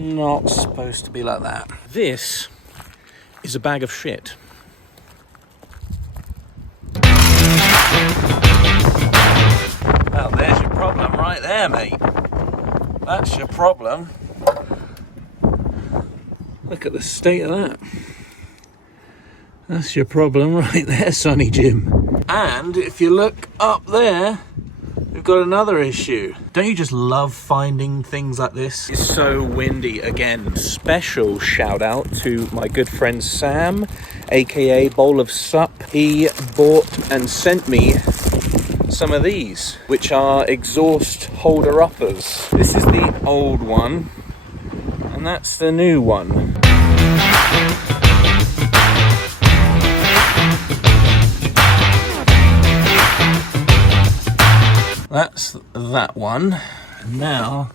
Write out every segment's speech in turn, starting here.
not supposed to be like that. This is a bag of shit. Well, there's your problem right there, mate. That's your problem. Look at the state of that. That's your problem right there, Sonny Jim. And if you look up there, we've got another issue. Don't you just love finding things like this? It's so windy. Again, special shout out to my good friend Sam, aka Bowl of Sup. He bought and sent me some of these, which are exhaust holder uppers. This is the old one, and that's the new one. That's that one. Now,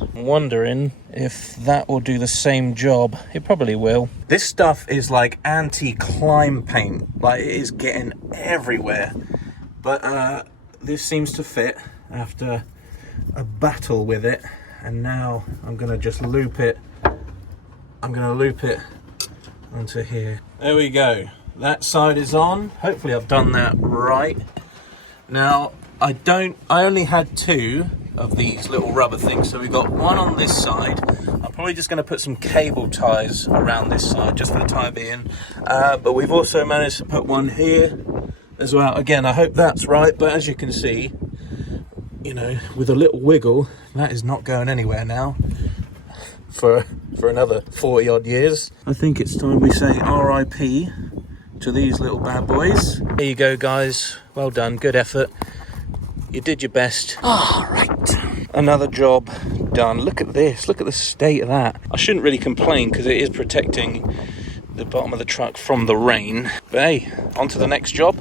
I'm wondering if that will do the same job. It probably will. This stuff is like anti-climb paint. Like, it is getting everywhere. But this seems to fit after a battle with it. And now I'm gonna just loop it. I'm gonna loop it onto here. There we go. That side is on. Hopefully I've done that right. Now, I only had 2 of these little rubber things, so we've got one on this side. I'm probably just going to put some cable ties around this side just for the time being, but we've also managed to put one here as well. Again, I hope that's right, but as you can see, you know, with a little wiggle, that is not going anywhere now for another 40 odd years. I think it's time we say RIP to these little bad boys. There you go, guys. Well done, good effort. You did your best. All right, another job done. Look at this, look at the state of that. I shouldn't really complain because it is protecting the bottom of the truck from the rain. But hey, on to the next job.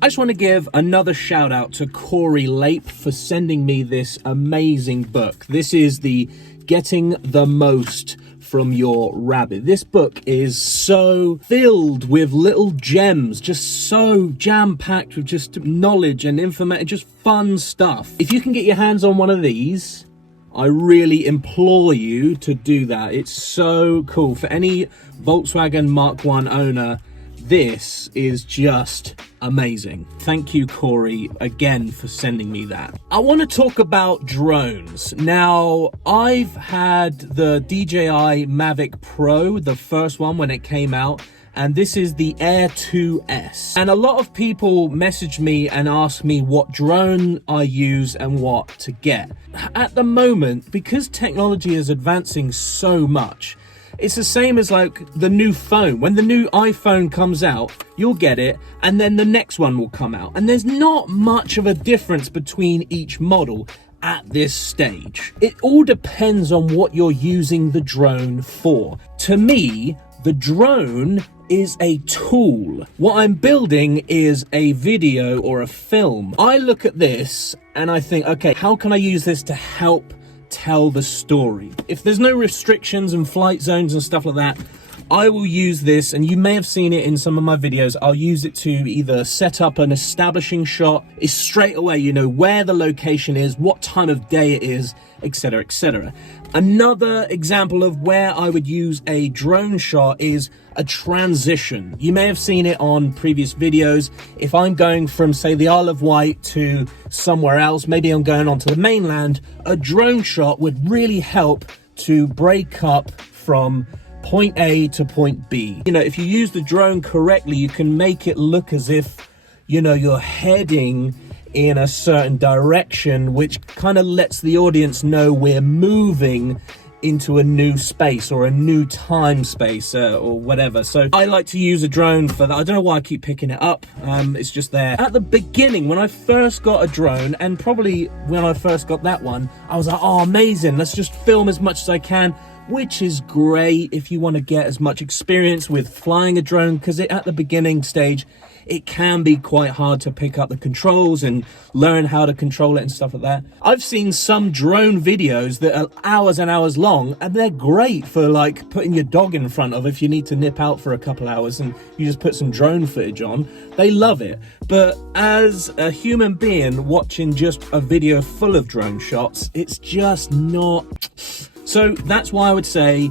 I just want to give another shout out to Corey Lape for sending me this amazing book. This is the Getting the Most from Your Rabbit. This book is so filled with little gems, just so jam-packed with just knowledge and information, just fun stuff. If you can get your hands on one of these, I really implore you to do that. It's so cool. For any Volkswagen Mark 1 owner, this is just amazing. Thank you, Corey, again for sending me that. I want to talk about drones. Now, I've had the DJI Mavic Pro, the first one when it came out, and this is the Air 2S. And a lot of people message me and ask me what drone I use and what to get. At the moment, because technology is advancing so much, it's the same as like the new phone. When the new iPhone comes out, you'll get it, and then the next one will come out. And there's not much of a difference between each model at this stage. It all depends on what you're using the drone for. To me, the drone is a tool. What I'm building is a video or a film. I look at this and I think, okay, how can I use this to help tell the story? If there's no restrictions and flight zones and stuff like that, I will use this, and you may have seen it in some of my videos. I'll use it to either set up an establishing shot. It's straight away, you know, where the location is, what time of day it is, etc., etc. Another example of where I would use a drone shot is a transition. You may have seen it on previous videos. If I'm going from, say, the Isle of Wight to somewhere else, maybe I'm going onto the mainland, a drone shot would really help to break up from point A to point B. You know, if you use the drone correctly, you can make it look as if, you know, you're heading in a certain direction, which kind of lets the audience know we're moving into a new space or a new time space or whatever. So I like to use a drone for that. I don't know why I keep picking it up. It's just there. At the beginning, when I first got a drone, and probably when I first got that one, I was like, oh, amazing. Let's just film as much as I can. which is great if you want to get as much experience with flying a drone, because at the beginning stage, it can be quite hard to pick up the controls and learn how to control it and stuff like that. I've seen some drone videos that are hours and hours long, and they're great for like putting your dog in front of if you need to nip out for a couple hours and you just put some drone footage on. They love it. But as a human being watching just a video full of drone shots, it's just not. So that's why I would say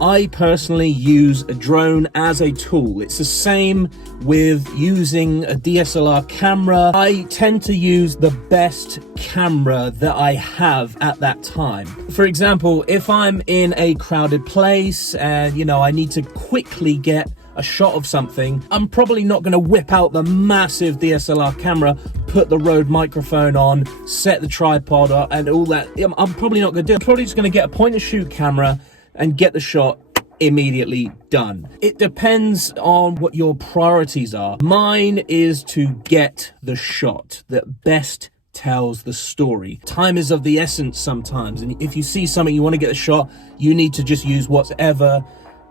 I personally use a drone as a tool. It's the same with using a DSLR camera. I tend to use the best camera that I have at that time. For example, if I'm in a crowded place and, you know, I need to quickly get a shot of something, I'm probably not going to whip out the massive DSLR camera, put the Rode microphone on, set the tripod up and all that. I'm probably not going to do it. I'm probably just going to get a point and shoot camera and get the shot immediately done. It depends on what your priorities are. Mine is to get the shot that best tells the story. Time is of the essence sometimes, and if you see something you want to get a shot, you need to just use whatever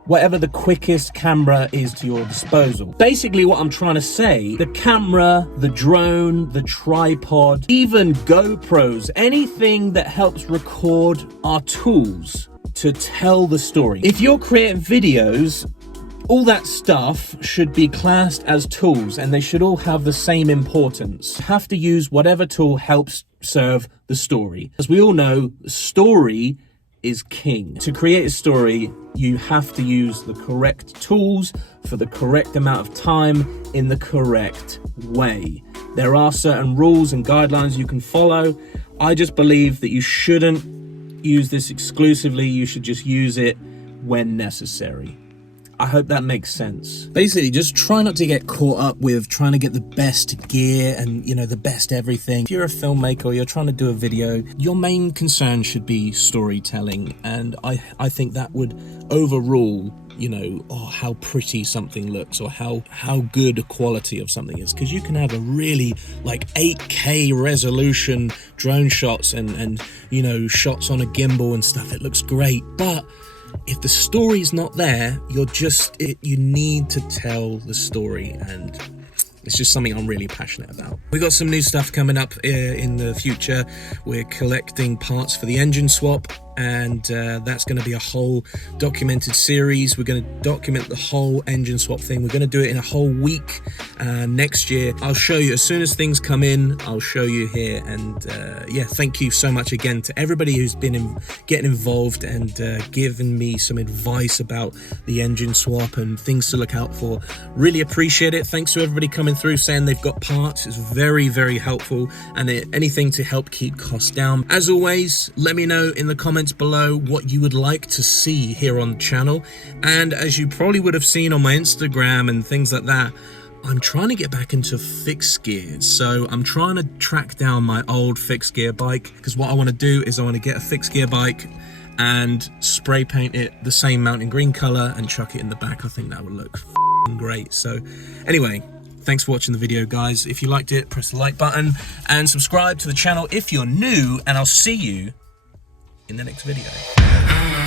the quickest camera is to your disposal. Basically what I'm trying to say, the camera, the drone, the tripod, even GoPros, anything that helps record are tools to tell the story. If you're creating videos, all that stuff should be classed as tools and they should all have the same importance. You have to use whatever tool helps serve the story. As we all know, the story is king. To create a story, you have to use the correct tools for the correct amount of time in the correct way. There are certain rules and guidelines you can follow. I just believe that you shouldn't use this exclusively. You should just use it when necessary. I hope that makes sense. Basically, just try not to get caught up with trying to get the best gear and, you know, the best everything. If you're a filmmaker or you're trying to do a video, your main concern should be storytelling. And I think that would overrule, you know, how pretty something looks or how good a quality of something is. Because you can have a really like 8K resolution drone shots and you know, shots on a gimbal and stuff. It looks great, but if the story's not there, you need to tell the story, and it's just something I'm really passionate about. We got some new stuff coming up in the future. We're collecting parts for the engine swap, and that's going to be a whole documented series. We're going to document the whole engine swap thing. We're going to do it in a whole week next year. I'll show you as soon as things come in. I'll show you here, and yeah, thank you so much again to everybody who's been getting involved and giving me some advice about the engine swap and things to look out for. Really appreciate it. Thanks to everybody coming through saying they've got parts. It's very, very helpful, and anything to help keep costs down. As always, let me know in the comments below what you would like to see here on the channel. And as you probably would have seen on my Instagram and things like that, I'm trying to get back into fixed gears. So I'm trying to track down my old fixed gear bike, because what I want to do is I want to get a fixed gear bike and spray paint it the same mountain green color and chuck it in the back. I think that would look great. So anyway, thanks for watching the video, guys. If you liked it, press the like button and subscribe to the channel if you're new, and I'll see you in the next video.